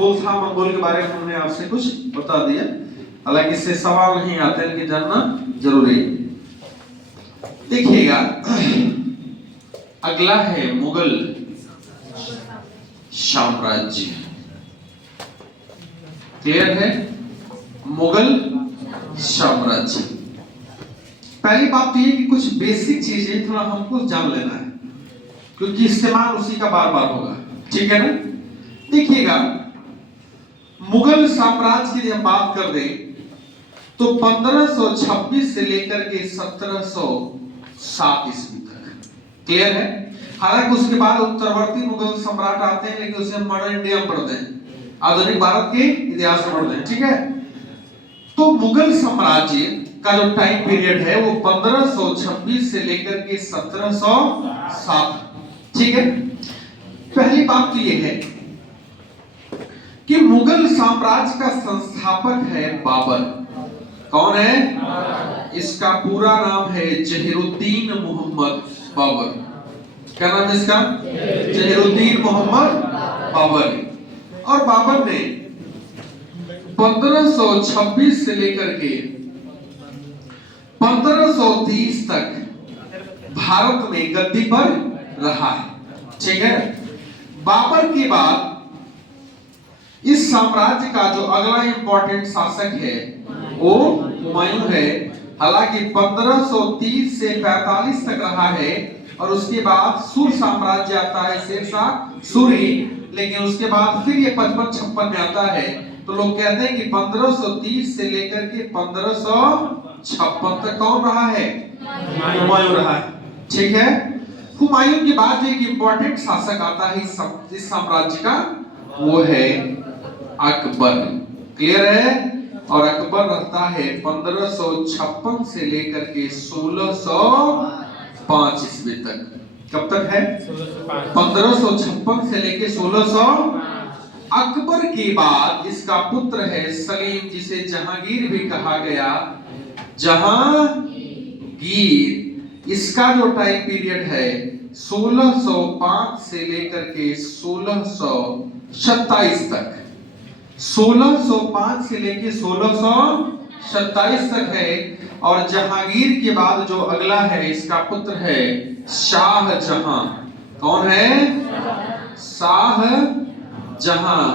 Mongol था, Mongol के बारे में हमने आपसे कुछ बता दिया, हालांकि इससे सवाल नहीं आते कि जानना जरूरी। देखिएगा अगला है मुगल साम्राज्य। क्लियर है? मुगल साम्राज्य। पहली बात तो ये कि कुछ बेसिक चीजें थोड़ा हमको जान लेना है, क्योंकि इस्तेमाल उसी का बार बार होगा। ठीक है ना? देखिएगा मुगल साम्राज्य की हम बात कर दें तो 1526 से लेकर के 1707 ईस्वी तक। क्लियर है? हालांकि उसके बाद उत्तरवर्ती मुगल सम्राट आते हैं, लेकिन उसे मॉडर्न इंडिया में पढ़ते हैं, आधुनिक भारत के इतिहास में पढ़ते हैं। ठीक है? तो मुगल साम्राज्य का जो टाइम पीरियड है वो 1526 से लेकर के 1707। ठीक है? पहली बात तो ये है कि मुगल साम्राज्य का संस्थापक है बाबर। कौन है? इसका पूरा नाम है जहीरुद्दीन मोहम्मद बाबर। क्या नाम है इसका? जहीरुद्दीन मोहम्मद बाबर। और बाबर ने 1526 से लेकर के 1530 तक भारत में गद्दी पर रहा है। ठीक है? बाबर के बाद इस साम्राज्य का जो अगला इंपॉर्टेंट शासक है वो हुमायूं है। हालांकि 1530 से 45 तक रहा है, और उसके बाद सुर साम्राज्य आता है, शेरशाह सूरी। लेकिन उसके बाद फिर ये 55-56 में आता है। तो लोग कहते हैं कि 1530 से लेकर के 1556 तक कौन रहा है? हुमायूं रहा है। ठीक है? हुमायूं के बाद जो एक इंपॉर्टेंट शासक आता है इस साम्राज्य का, वो है अकबर। क्लियर है? और अकबर रहता है 1556 से लेकर के 1605 ईस्वी तक। कब तक है? 1556 से लेकर 1600। अकबर के बाद इसका पुत्र है सलीम, जिसे जहांगीर भी कहा गया। जहांगीर, इसका जो टाइम पीरियड है 1605 से लेकर के 1627 तक। 1605 से लेके 1627 तक है। और जहांगीर के बाद जो अगला है इसका पुत्र है शाहजहां। कौन है? शाहजहां।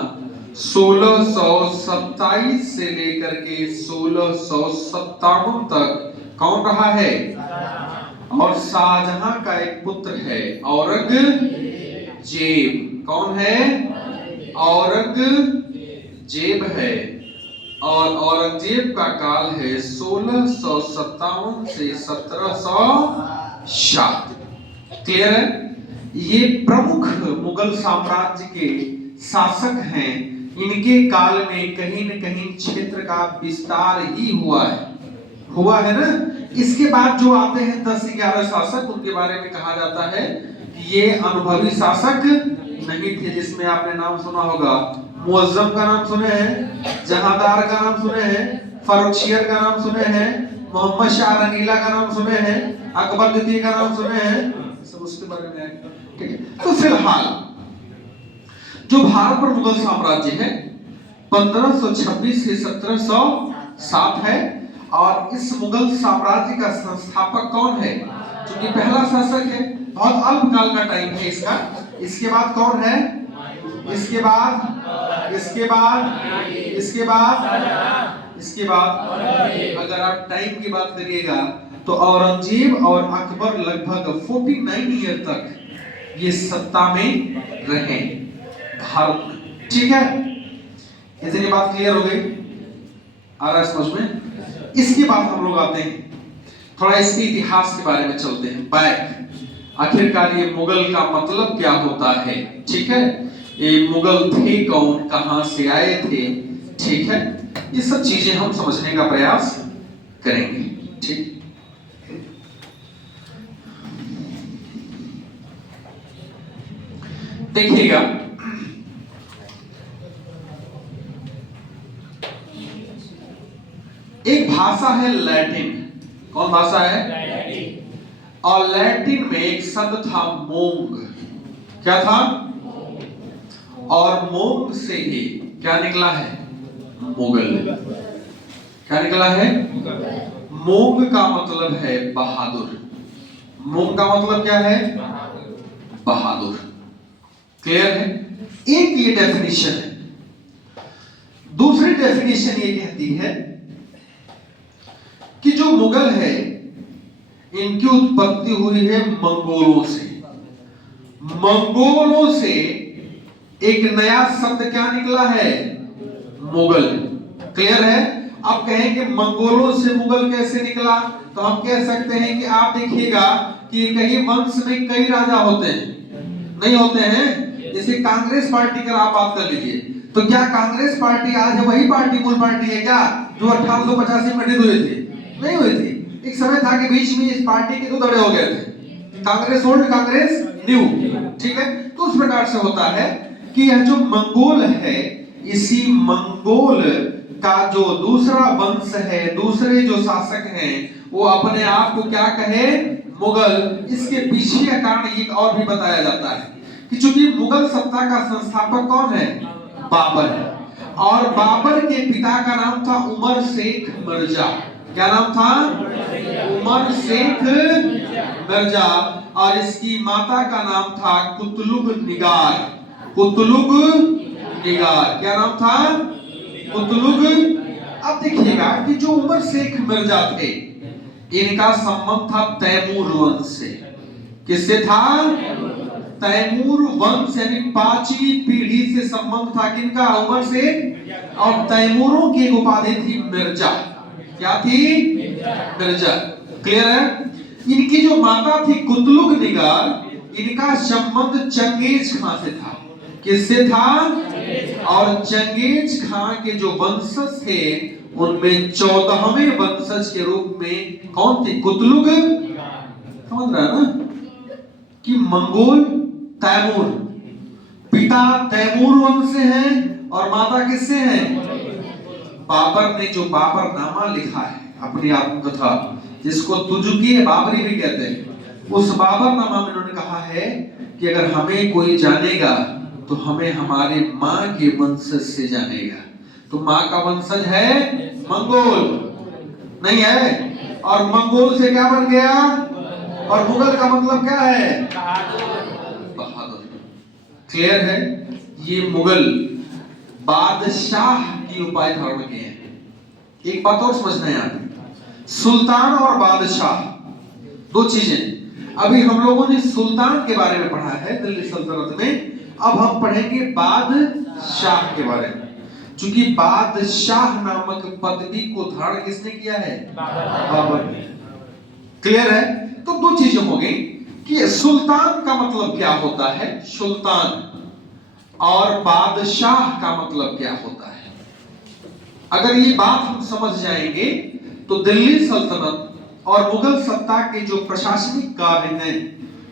1627 से लेकर के 1657 तक कौन रहा है? और शाहजहां का एक पुत्र है औरंगजेब। कौन है? औरंगजेब है। और औरंगजेब का काल है 1657 से 1707। क्लियर है? ये प्रमुख मुगल साम्राज्य के शासक हैं। इनके काल में कहीं न कहीं क्षेत्र का विस्तार ही हुआ है ना। इसके बाद जो आते हैं 10-11 शासक, उनके बारे में कहा जाता है कि ये अनुभवी शासक नहीं थे, जिसमें आपने नाम सुना होगा। मुअज्जम का नाम सुने हैं, जहांदार का नाम सुने हैं, फर्रुखशियर का नाम सुने हैं, मोहम्मद शाह रंगीला का नाम सुने हैं, अकबर द्वितीय का नाम सुने हैं, सब उसके बारे में। ठीक है? तो फिलहाल जो भारत पर मुगल साम्राज्य है 1526 से 1707 है। और इस मुगल साम्राज्य का संस्थापक कौन है? क्योंकि पहला शासक है, बहुत अल्पकाल का टाइम है इसका। इसके बाद कौन है? इसके बाद अगर आप टाइम की बात करिएगा तो औरंगजेब और अकबर लगभग 49 ईयर तक ये सत्ता में रहे भारत में। ठीक है? इतनी बात क्लियर हो गई? आ रहा है समझ में? इसके बाद हम लोग आते हैं थोड़ा इसके इतिहास के बारे में, चलते हैं बैक। आखिरकार ये मुगल का मतलब क्या होता है? ठीक है? ये मुगल थे कौन, कहां से आए थे? ठीक है? ये सब चीजें हम समझने का प्रयास करेंगे। ठीक? देखिएगा एक भाषा है लैटिन। कौन भाषा है? और लैटिन में एक शब्द था मोंग। क्या था? और मोंग से ही क्या निकला है? मुगल। क्या निकला है? मोंग का मतलब है बहादुर। मोंग का मतलब क्या है? बहादुर। क्लियर है? एक ये डेफिनेशन है। दूसरी डेफिनेशन ये कहती है कि जो मुगल है इनकी उत्पत्ति हुई है मंगोलों से। मंगोलों से एक नया शब्द क्या निकला है? मुगल। क्लियर है? अब कहेंगे मंगोलों से मुगल कैसे निकला, तो हम कह सकते हैं कि आप देखिएगा कि कई वंश में कई राजा होते हैं, नहीं होते हैं? जैसे कांग्रेस पार्टी का आप बात कर लीजिए, तो क्या कांग्रेस पार्टी आज वही पार्टी मूल पार्टी है क्या जो 1885 में गठित हुई थी? नहीं हुई थी। एक समय था कि बीच में इस पार्टी के दो दड़े हो गए थे, कांग्रेस ओल्ड, कांग्रेस न्यू। ठीक है? तो उस प्रकार से होता है कि यह जो मंगोल है, इसी मंगोल का जो दूसरा वंश है, दूसरे जो शासक हैं, वो अपने आप को क्या कहे? मुगल। इसके पीछे का कारण एक और भी बताया जाता है कि चूंकि मुगल सत्ता का संस्थापक कौन है? बाबर है। और बाबर के पिता का नाम था उमर शेख मिर्जा। क्या नाम था? उमर शेख मिर्जा। और इसकी माता का नाम था कुतलुग निगार। कुतलुग निगार। क्या नाम था? कुतलुग। अब देखिएगा कि जो उमर शेख मिर्जा थे, इनका संबंध था तैमूर वंश से। किससे था? तैमूर वंश, यानी 5वीं पीढ़ी से संबंध था। किनका? उमर शेख। और तैमूरों की एक उपाधि थी मिर्जा। क्या थी? मिर्जा। क्लियर है? इनकी जो माता थी कुतलुग निगार, इनका संबंध चंगेज खां से था। किससे था? और चंगेज खां के जो वंशज थे उनमें 14वें वंशज के रूप में कौन थे? कुतलुग। समझ रहा है ना कि मंगोल तैमूर, पिता तैमूर वंश से हैं और माता किससे है? बाबर ने जो बाबरनामा लिखा है, अपनी आत्मकथा, जिसको तुजुकी बाबरी भी कहते हैं, उस बाबरनामा में उन्होंने कहा है कि अगर हमें कोई जानेगा तो हमें हमारे माँ के वंशज से जानेगा। तो माँ का वंशज है मंगोल, नहीं है? और मंगोल से क्या बन गया? और मुगल का मतलब क्या है? बहादुर। क्लियर है? ये मुगल बादशाह की उपाधि धारण किए हैं। एक बात और समझना है यहाँ पे, सुल्तान और बादशाह दो चीजें। अभी हम लोगों ने सुल्तान के बारे में पढ़ा है दिल्ली सल्तनत में, अब हम पढ़ेंगे बादशाह के बारे में। क्योंकि बादशाह नामक पदवी को धारण किसने किया है? बाबर ने। क्लियर है? तो दो चीजें हो गई कि सुल्तान का मतलब क्या होता है, सुल्तान, और बादशाह का मतलब क्या होता है। अगर ये बात हम समझ जाएंगे तो दिल्ली सल्तनत और मुगल सत्ता के जो प्रशासनिक कार्य हैं,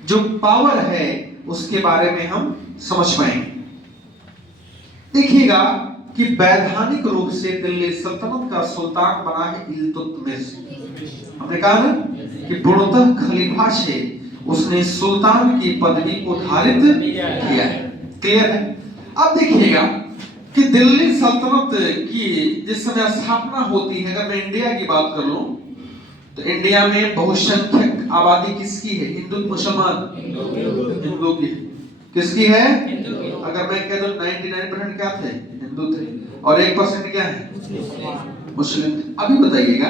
जो पावर है, उसके बारे में हम समझ पाएंगे। देखिएगा कि वैधानिक रूप से दिल्ली सल्तनत का सुल्तान बना है इल्तुतमिश। हमने कहा ना कि पूर्णतः खलीफा से उसने सुल्तान की पदवी को धारित किया है। क्लियर है? अब देखिएगा कि दिल्ली सल्तनत की जिस समय स्थापना होती है, अगर मैं इंडिया की बात कर लूं तो इंडिया में बहुसंख्यक आबादी किसकी है? हिंदू मुसलमान? हिंदू की। किसकी है? अगर मैं कह दूं 99% क्या थे? हिंदू थे। और 1% क्या है? मुस्लिम। अभी बताइएगा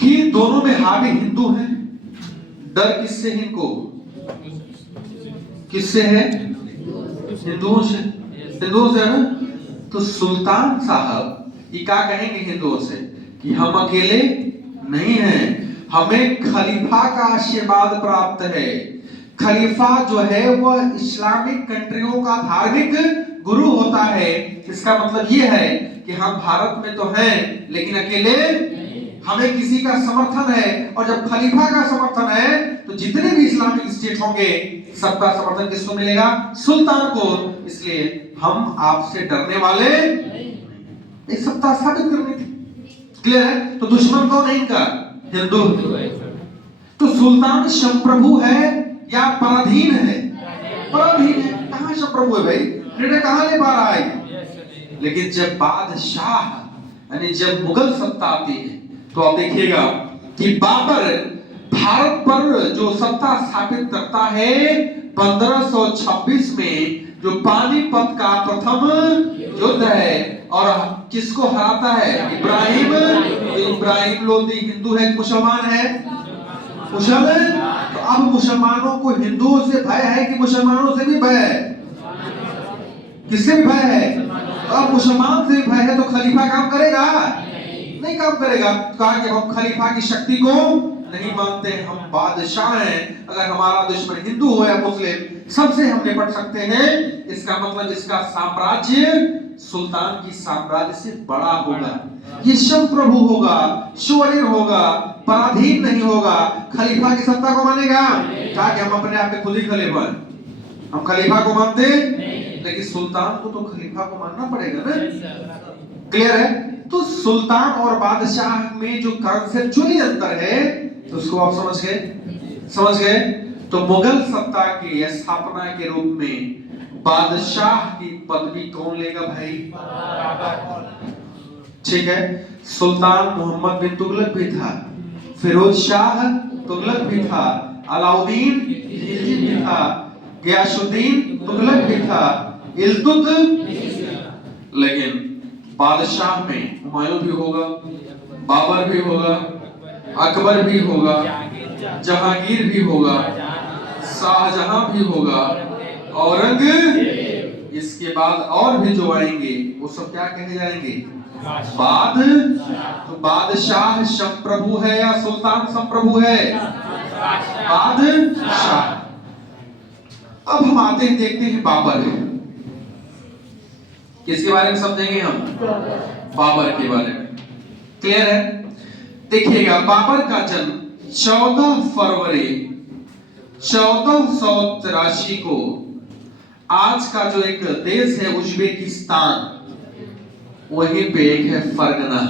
कि दोनों में हावी हिंदू हैं, डर किससे है इनको? किससे है? हिंदुओं से। हिंदुओं से है ना? तो सुल्तान साहब ये क्या कहेंगे हिंदुओं से कि हम अकेले नहीं हैं, हमें खलीफा का आशीर्वाद प्राप्त है। खलीफा जो है वह इस्लामिक कंट्रियों का धार्मिक गुरु होता है। इसका मतलब ये है कि हम भारत में तो हैं लेकिन अकेले, हमें किसी का समर्थन है। और जब खलीफा का समर्थन है तो जितने भी इस्लामिक स्टेट होंगे सबका समर्थन किसको मिलेगा? सुल्तान को। इसलिए हम आपसे डरने वाले एक सत्ता स्थापित करनी थी। क्लियर है? तो दुश्मन कौन है इनका? हिंदू। तो सुल्तान संप्रभु है या पराधीन है? पराधीन है। कहां संप्रभु है भाई, निर्णय कहाँ ले पा रहा है। लेकिन जब बादशाह यानी जब मुगल सत्ता आती है तो आप देखिएगा कि बाबर भारत पर जो सत्ता स्थापित करता है 1526 में, जो पानीपत का प्रथम युद्ध है, और किसको हराता है, इब्राहिम लोदी हिंदू है मुसलमान है, मुसलमान। तो अब मुसलमानों को हिंदुओं से भय है कि मुसलमानों से भी भय है, किससे भी भय है, तो अब मुसलमान से भी भय है, तो खलीफा काम करेगा नहीं काम करेगा। कहा कि हम खलीफा की शक्ति को नहीं मानते, हम बादशाह हैं, अगर हमारा दुश्मन हिंदू हो या मुस्लिम सबसे हम निपट सकते हैं। इसका मतलब इसका साम्राज्य सुल्तान की साम्राज्य से बड़ा होगा, ये संप्रभु होगा, स्वरीर होगा, पराधीन नहीं होगा, खलीफा की सत्ता को मानेगा। कहा कि हम अपने आप में खुद ही खलीफा, हम खलीफा को मानते, लेकिन सुल्तान को तो खलीफा को मानना पड़ेगा ना। क्लियर है। तो सुल्तान और बादशाह में जो कॉन्सेप्चुअली अंतर है तो उसको आप समझ गए। तो मुगल सत्ता की स्थापना के रूप में बादशाह की पदवी कौन लेगा भाई, ठीक है। सुल्तान मोहम्मद बिन तुगलक भी था, फिरोज शाह तुगलक भी था, अलाउद्दीन खिलजी भी था, गयासुद्दीन तुगलक भी था, लेकिन बादशाह में हुमायूं भी होगा, बाबर भी होगा, अकबर भी होगा, जहांगीर भी होगा, शाहजहां भी होगा, औरंगजेब, इसके बाद और भी जो आएंगे वो सब क्या कहे जाएंगे, तो बादशाह संप्रभु है या सुल्तान संप्रभु है, बादशाह। अब हम आते हैं, देखते हैं बाबर, किसके बारे में समझेंगे हम, बाबर के बारे में। क्लियर है। देखिएगा बाबर का जन्म 14 फरवरी 1483 को आज का जो एक देश है उज्बेकिस्तान, वहीं पे एक है फरगना।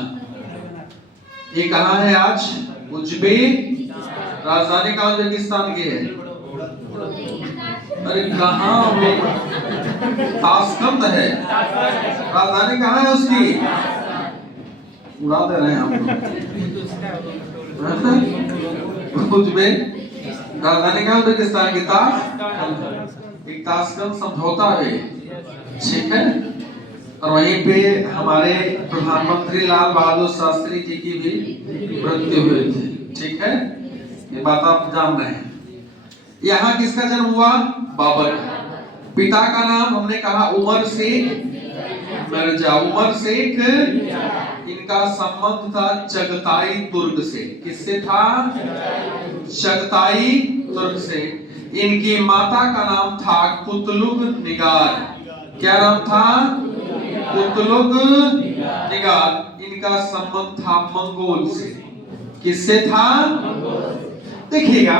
ये कहाँ है आज, राजधानी कहाँ उज्बेकिस्तान की है, अरे कहाँ हो, ताशकंद है, राजधानी कहाँ है उसकी, उड़ा दे रहे हैं हम राजधानी कहाँ उज्बेकिस्तान की, एक ताशकंद समझौता है, ठीक है। और वहीं पे हमारे प्रधानमंत्री लाल बहादुर शास्त्री जी की भी मृत्यु हुई थी, ठीक है, ये बात आप जान रहे हैं। यहाँ किसका जन्म हुआ, बाबर। पिता का नाम हमने कहा उमर शेख मिर्जा, उमर शेख, इनका संबंध था चगताई तुर्क से, किससे था, चगताई तुर्क से। इनकी माता का नाम था कुतलुग निगार, क्या नाम था, कुतलुग निगार। इनका संबंध था मंगोल से, किससे था, देखिएगा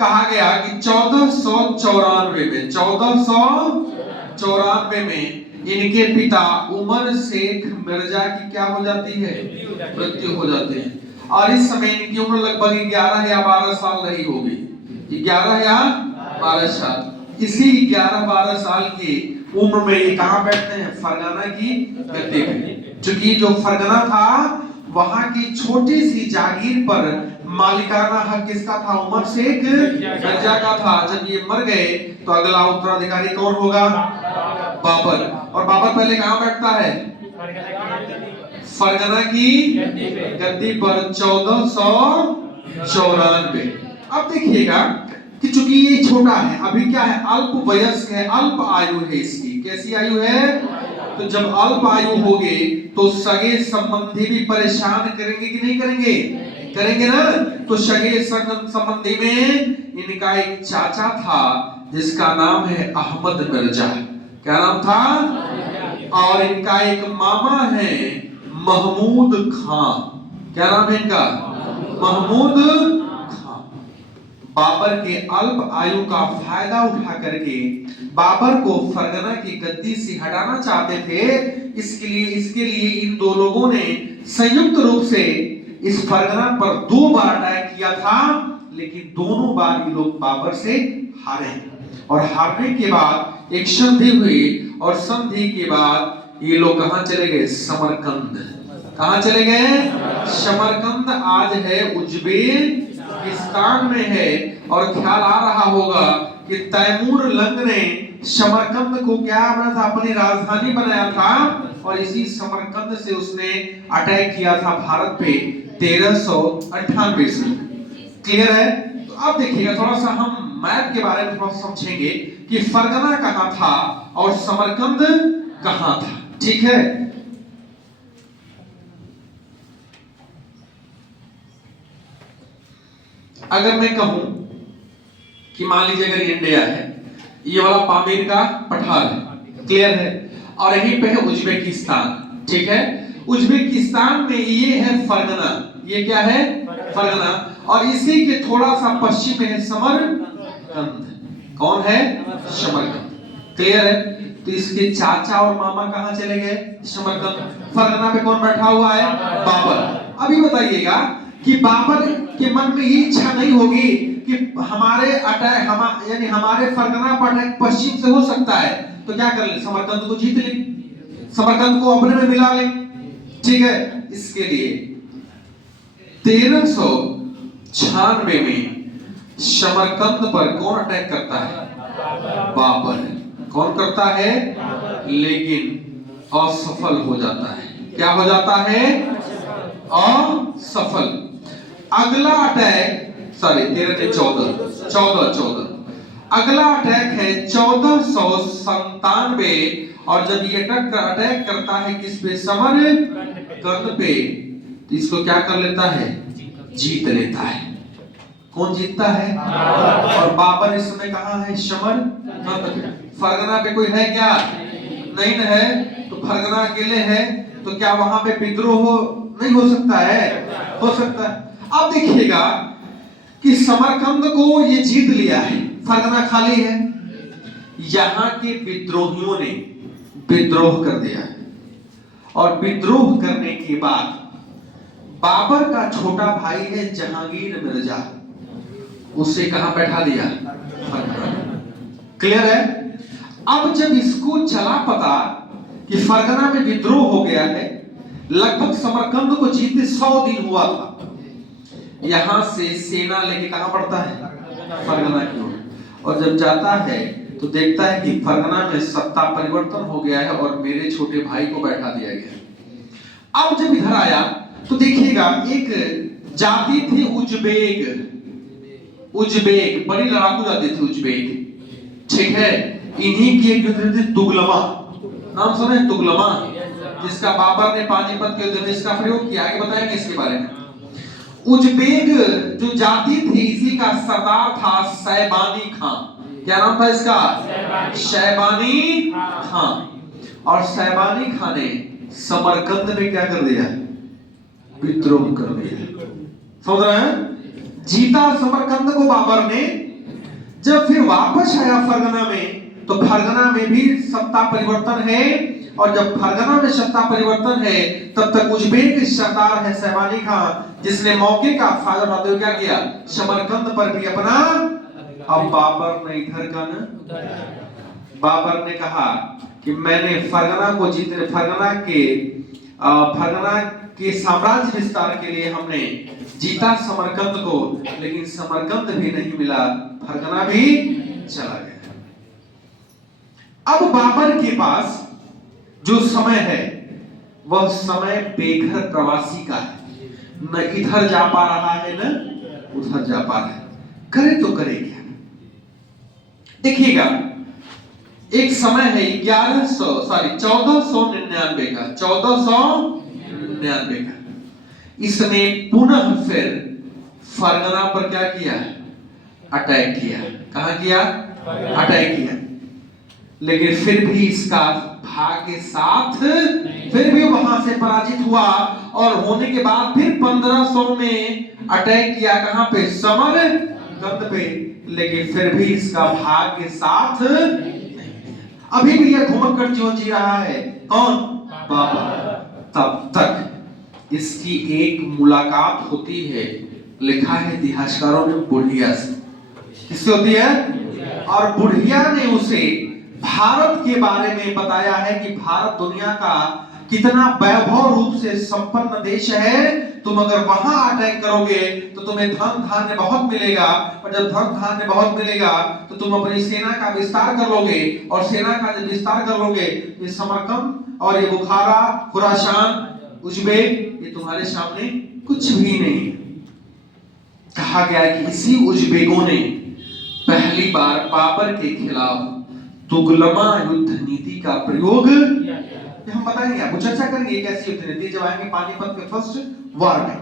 कहा गया कि 1494 में इनके पिता उमर शेख मिर्जा की क्या हो जाती है, मृत्यु हो जाती है। और इस समय इनकी उम्र लगभग 11 या 12 साल रही होगी, 11 या 12 साल। इसी 11-12 साल की उम्र में ये कहाँ बैठते हैं, फरगना की गद्दी पे। चूंकि जो फरगना था वहां की छोटी सी जागीर पर मालिकाना हक किसका था, उमर शेख मिर्जा का था। जब ये मर गए तो अगला उत्तराधिकारी कौन होगा, बाबर। और बाबर पहले कहाँ बैठता है, फरगना की गद्दी पर 1494। अब देखिएगा कि चूंकि ये छोटा है, अभी क्या है, अल्प वयस्क है, अल्प आयु है इसकी, कैसी आयु है, तो जब अल्प आयु होगे तो सगे संबंधी भी परेशान करेंगे कि नहीं करेंगे, करेंगे ना। तो सगे संबंधी में इनका एक चाचा था जिसका नाम है अहमद मिर्जा, क्या नाम था, और इनका एक मामा है महमूद खान, क्या नाम है इनका, महमूद खान। बाबर के अल्प आयु का फायदा उठा करके बाबर को फरगना की गद्दी से हटाना चाहते थे। इसके लिए इन दो लोगों ने संयुक्त रूप से इस फरगना पर 2 बार अटैक किया था, लेकिन दोनों बार ये लोग बाबर से हारे। और हारने के बाद एक संधि हुई और संधि के बाद ये लोग कहां चले गए? समरकंद। कहां चले गए? समरकंद आज है उज्बेकिस्तान में है। और ख्याल आ रहा होगा कि तैमूर लंग ने समरकंद को क्या बना था? अपनी राजधानी बनाया था और इसी समरकंद से उसने अटैक किया था भारत पे 1398 से। क्लियर है? तो अब देखिएगा, थोड़ा सा हम मैप के बारे में थोड़ा समझेंगे कि फरगना कहां था और समरकंद कहां था। ठीक है? अगर मैं कहूं कि मान लीजिए अगर इंडिया है, ये वाला पामीर का पठार है, क्लियर है, और यहीं पे है उज्बेकिस्तान। ठीक है? उज्बेकिस्तान में ये है फरगना। ये क्या है? फरगना। और इसी के थोड़ा सा पश्चिम में है समरकंद। कौन है? समरकंद। क्लियर है? तो इसके चाचा और मामा कहां चले गए? समरकंद। फरगना पे कौन बैठा हुआ है? बाबर। अभी बताइएगा कि बाबर के मन में ये इच्छा नहीं होगी कि हमारे अटैक यानी हमारे फरगना पर अटैक पश्चिम से हो सकता है, तो क्या कर ले? समरकंद को जीत ले, समरकंद को अपने में मिला ले। ठीक है? इसके लिए 1396 में समरकंद पर कौन अटैक करता है? बाबर। कौन करता है? लेकिन असफल हो जाता है। क्या हो जाता है? असफल। अगला अटैक 14 अगला अटैक है 1497। और जब ये अटैक करता है किस पे? समरकंद पे, तो इसको क्या कर लेता है? जीत लेता है। कौन जीतता है? और बाबर इस समय कहां है? समरकंद पे। फरगना पे कोई है क्या? नहीं न है। तो फरगना अकेले है, तो क्या वहां पे विद्रोह नहीं हो सकता है? हो सकता है। अब देखिएगा कि समरकंद को ये जीत लिया है, फरगना खाली है। यहां के विद्रोहियों ने विद्रोह कर दिया है और विद्रोह करने के बाद बाबर का छोटा भाई है जहांगीर मिर्जा, उसे कहां बैठा दिया? क्लियर है? अब जब इसको चला पता कि फरगना में विद्रोह हो गया है, लगभग समरकंद को जीते 100 दिन हुआ था, यहां से सेना लेके कहां पड़ता है? फरगना की ओर। और जब जाता है तो देखता है कि फरगना में सत्ता परिवर्तन हो गया है और मेरे छोटे भाई को बैठा दिया गया। अब जब इधर आया तो देखिएगा एक जाति थी उज्बेक, बड़ी लड़ाकू जाति थी उज्बेक। ठीक है? इन्हीं की एक युद्ध थी तुगलमा। नाम सुने? तुगलमा, जिसका बाबर ने पानीपत के युद्ध में इसका प्रयोग किया। आगे बताएंगे इसके बारे में। उज्बेक जो जाति थी, इसी का सरदार था शैबानी खां। क्या नाम था इसका? शैबानी खां। और शैबानी खां ने समरकंद में क्या कर दिया? विद्रोह कर दिया। समझ रहे हैं? जीता समरकंद को बाबर ने। जब फिर वापस आया फरगना में, तो फरगना में भी सत्ता परिवर्तन है। और जब फरगना में सत्ता परिवर्तन है, तब तक उज्बेक सरदार है शैबानी खां, जिसने मौके का फायदा उठाते हुए क्या किया? समरकंद पर भी अपना। अब बाबर ने इधर का न, बाबर ने कहा कि मैंने फरगना को जीतने, फरगना के साम्राज्य विस्तार के लिए हमने जीता समरकंद को, लेकिन समरकंद भी नहीं मिला, फरगना भी चला गया। अब बाबर के पास जो समय है वह समय बेघर प्रवासी का है। न इधर जा पा रहा है न उधर जा पा रहा है। करे तो करे क्या? देखिएगा, एक समय है 1499 का, 1499 का। इसने पुनः फिर फरगना पर क्या किया? अटैक किया। कहां किया? अटैक किया। लेकिन फिर भी इसका भाग्य के साथ फिर भी वहां से पराजित हुआ। और होने के बाद फिर 1500 में अटैक किया। कहां पे? समरकंद पे। लेकिन फिर भी इसका भाग्य के साथ अभी भी यह घुमक्कड़ जीवन जी रहा है। कौन? बाबर। तब तक इसकी एक मुलाकात होती है, लिखा है इतिहासकारों ने, बुढ़िया से। किससे होती है? और बुढ़िया ने उसे भारत के बारे में बताया है कि भारत दुनिया का कितना वैभव रूप से संपन्न देश है। तुम अगर वहां अटैक करोगे तो तुम्हें धन धान्य बहुत मिलेगा, और जब धन धान्य बहुत मिलेगा तो तुम अपनी सेना का विस्तार कर लोगे, और सेना का जब विस्तार कर लोगे ये समरकंद और ये बुखारा, खुरासान, उज्बेक ये तुम्हारे सामने कुछ भी नहीं। कहा गया है कि इसी उज्बेकों ने पहली बार बाबर के खिलाफ तुगलमा युद्ध नीति का प्रयोग, हम बताएंगे, आपको चर्चा करेंगे कैसी युद्ध नीति जब आएंगे पानीपत के फर्स्ट वार में।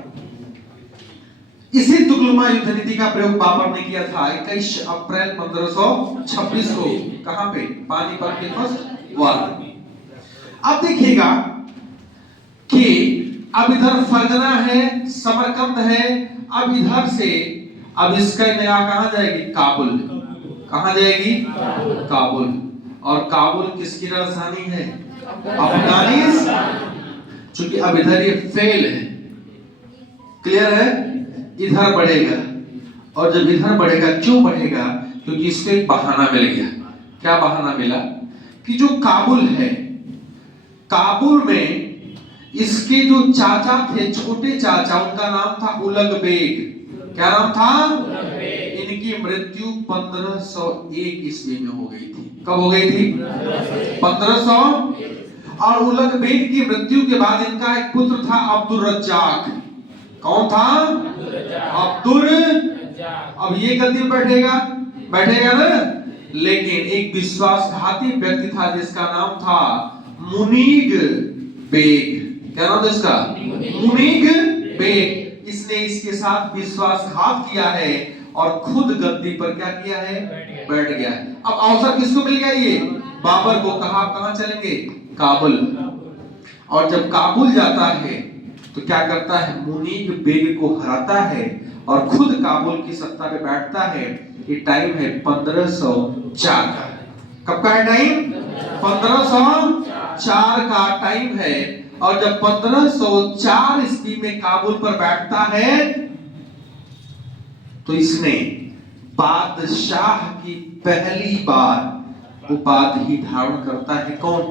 इसी तुगलमा युद्ध नीति का प्रयोग बाबर ने किया था 21 अप्रैल 1526 को। कहां पे? पानीपत के फर्स्ट वार में। अब देखिएगा कि अब इधर फरगना है, समरकंद है, अब इधर से अब इसका निगाह कहां जाएगी? काबुल। कहां जाएगी? काबुल। और काबुल किसकी राजधानी है? अफगानिस्तान। क्योंकि अब इधर ये फेल है, क्लियर है, इधर बढ़ेगा। और जब इधर बढ़ेगा, क्यों बढ़ेगा? क्योंकि इसको एक बहाना मिल गया। क्या बहाना मिला? कि जो काबुल है, काबुल में इसके जो चाचा थे, छोटे चाचा, उनका नाम था उलग बेग। क्या नाम था? इनकी मृत्यु 1501 ईस्वी में हो गई थी। कब हो गई थी? 1500। और उलग बेग की मृत्यु के बाद इनका एक पुत्र था अब्दुल रज्जाक। कौन था? अब्दुल। अब ये गद्दी पर बैठेगा ना, लेकिन एक विश्वासघाती व्यक्ति था जिसका नाम था मुनीग बेग। क्या नाम था इसका? मुनीग बेग। इसने इसके साथ विश्वासघात किया है और खुद गद्दी पर क्या किया है? बैठ गया। अब अवसर किसको मिल गया? ये बाबर को। कहा कहां चलेंगे? काबुल। और जब काबुल जाता है तो क्या करता है? मुनीग बेग को हराता है और खुद काबुल की सत्ता पे बैठता है। ये टाइम है 1504 का। कब का है टाइम? 1504 का टाइम है। और जब 1504 ईस्वी में काबुल पर बैठता है तो इसने बादशाह की पहली बार उपाधि धारण करता है। कौन?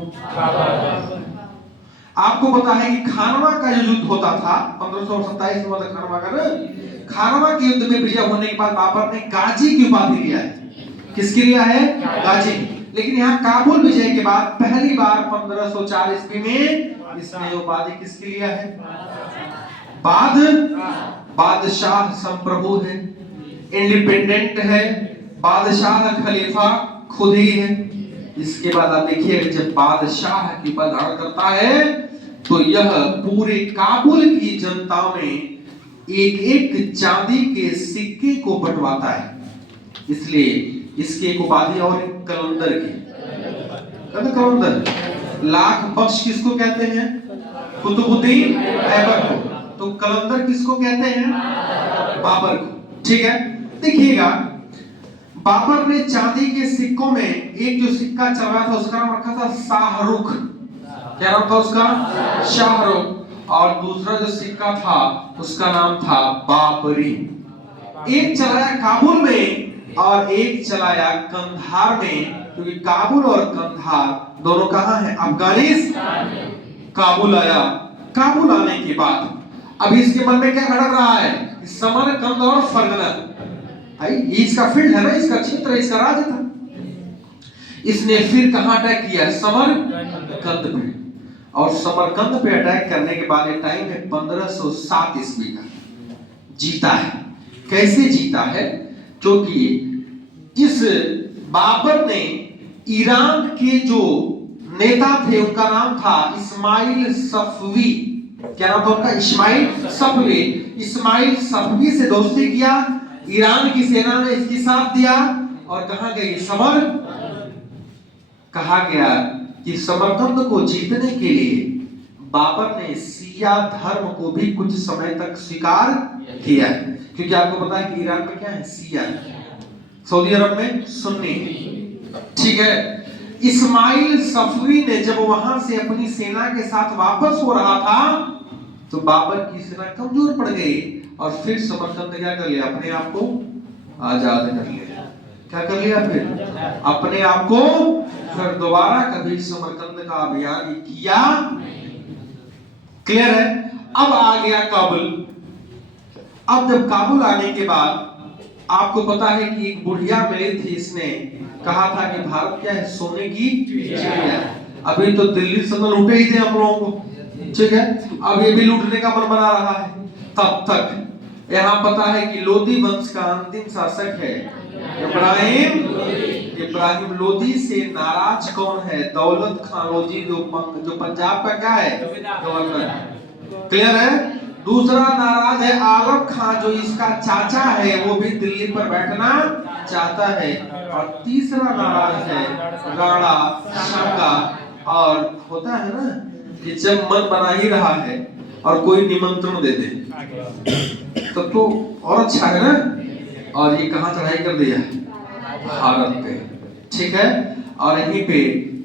आपको पता है कि खानवा का जो युद्ध होता था 1527 में, खानवा का ना, खानवा के युद्ध में विजय होने के बाद बाबर ने गाजी की उपाधि लिया है। किसकी लिया है? गाजी। लेकिन यहाँ काबुल विजय के बाद पहली बार 1504 ईस्वी में इसने उपाधि किसकी लिया है? बादशाह संप्रभु है, इंडिपेंडेंट है, बादशाह खलीफा खुद ही है। इसके बाद आप देखिए, जब बादशाह की पद धारण करता है तो यह पूरे काबुल की जनता में एक एक चांदी के सिक्के को बंटवाता है। इसलिए इसकी एक उपाधि और कलंदर की। कलंदर लाख बख्श किसको कहते हैं? कुतुबुद्दीन ऐबक को। तो कलंदर किसको कहते हैं? बाबर को। ठीक है, देखिएगा बाबर ने चांदी के सिक्कों में एक जो सिक्का चल रहा था उसका नाम रखा था शाहरुख। क्या नाम था उसका? शाहरुख। और दूसरा जो सिक्का था उसका नाम था बाबरी। एक चलाया काबुल में और एक चलाया कंधार में, क्योंकि काबुल और कंधार दोनों कहां है? अफगानिस्तान। काबुल आया। काबुल आने के बाद अब इसके मन में क्या खड़ा रहा है? समरकंद और फरगना, ये इसका फील्ड है ना, इसका क्षेत्र है, इसका राज्य था। इसने फिर कहां अटैक किया? समरकंद पे। और समरकंद पे अटैक करने के बाद ये टाइम है 1507 ईस्वी का। जीता है। कैसे जीता है? क्योंकि इस बाबर ने ईरान के जो नेता थे उनका नाम था इस्माइल सफवी। क्या नाम था उनका? इस्माइल सफवी। इस्माइल सफवी से दोस्ती किया। ईरान की सेना ने इसकी साथ दिया और कहां गई? समर। कहा गया कि समरकंद को जीतने के लिए बाबर ने शिया धर्म को भी कुछ समय तक स्वीकार किया, क्योंकि आपको पता है कि ईरान में क्या है? शिया, सऊदी अरब में सुन्नी। ठीक है, इस्माइल सफवी ने जब वहां से अपनी सेना के साथ वापस हो रहा था तो बाबर की सेना कमजोर पड़ गई और फिर समरकंद क्या कर लिया? अपने आप को आजाद कर लिया। क्या कर लिया फिर अपने आप को फिर दोबारा कभी समरकंद का अभियान किया। क्लियर है। अब आ गया काबुल। अब जब काबुल आने के बाद आपको पता है कि एक बुढ़िया मिली थी, इसने कहा था कि भारत क्या है, सोने की चिड़िया। अभी तो दिल्ली से लूटे ही थे हम लोगों को, ठीक है, अब ये भी लूटने का मन बना रहा है। तब तक यहाँ पता है कि लोदी वंश का अंतिम शासक है इब्राहिम लोदी से नाराज कौन है? दौलत खान लोदी, जो पंजाब का क्या है, गवर्नर। क्लियर है। दूसरा नाराज है आलम खान, जो इसका चाचा है, वो भी दिल्ली पर बैठना चाहता है। और तीसरा नाराज है राणा सांगा। और होता है ना कि जब मन बना ही रहा है और कोई निमंत्रण दे दे तब तो और अच्छा है ना। और ये कहाँ चढ़ाई कर दिया? भारत पे, ठीक है। और यहीं पे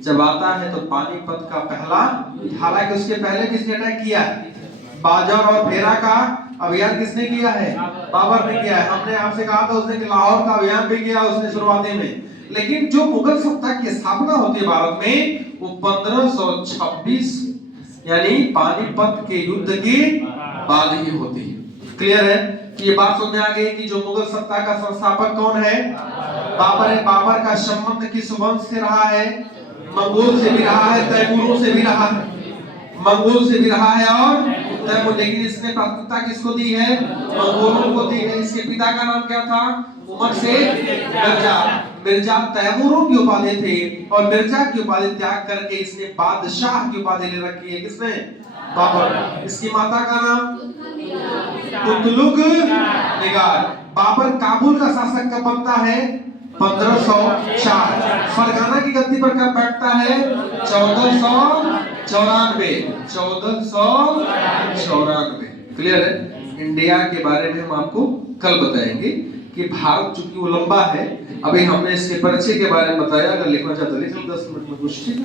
जब आता है तो पानीपत का पहला, हालांकि उसके पहले किसने अटैक किया? बाजर और फेरा का अभियान किसने किया है? बाबर ने किया है। हमने आपसे कहा था उसने कि लाहौर का अभियान भी किया उसने शुरुआती में। लेकिन जो मुगल सत्ता की स्थापना होती है भारत में, वो 1526 यानी पानीपत के युद्ध के बाद ही होती है। क्लियर है कि ये बात समझ में आ गई कि जो मुगल सत्ता का संस्थापक कौन है? बाबर है। बाबर का संबंध किस वंश से रहा है? मंगोल से भी रहा है, तैमूरों से भी रहा है, मंगोल से भी रहा है और तैमूर। लेकिन इसने प्राथमिकता किसको दी है? मंगोलों को दी है। इसके पिता का नाम क्या था? उमर से मिर्जा। मिर्जा तैमूरों की उपाधि थे और मिर्जा की उपाधि त्याग करके इसने बादशाह की उपाधि ले रखी है। किसने? बाबर। इसकी माता का नाम कुतलुग निगार। बाबर काबुल का शासक कब बनता है? 1504। फरगाना की गद्दी पर कब बैठता है? 1494। क्लियर है। इंडिया के बारे में हम आपको कल बताएंगे कि भारत चूंकि वो लंबा है, अभी हमने इसके परिचय के बारे में बताया। अगर लिखना चाहते लिख लो 10 मिनट में कुछ, ठीक है।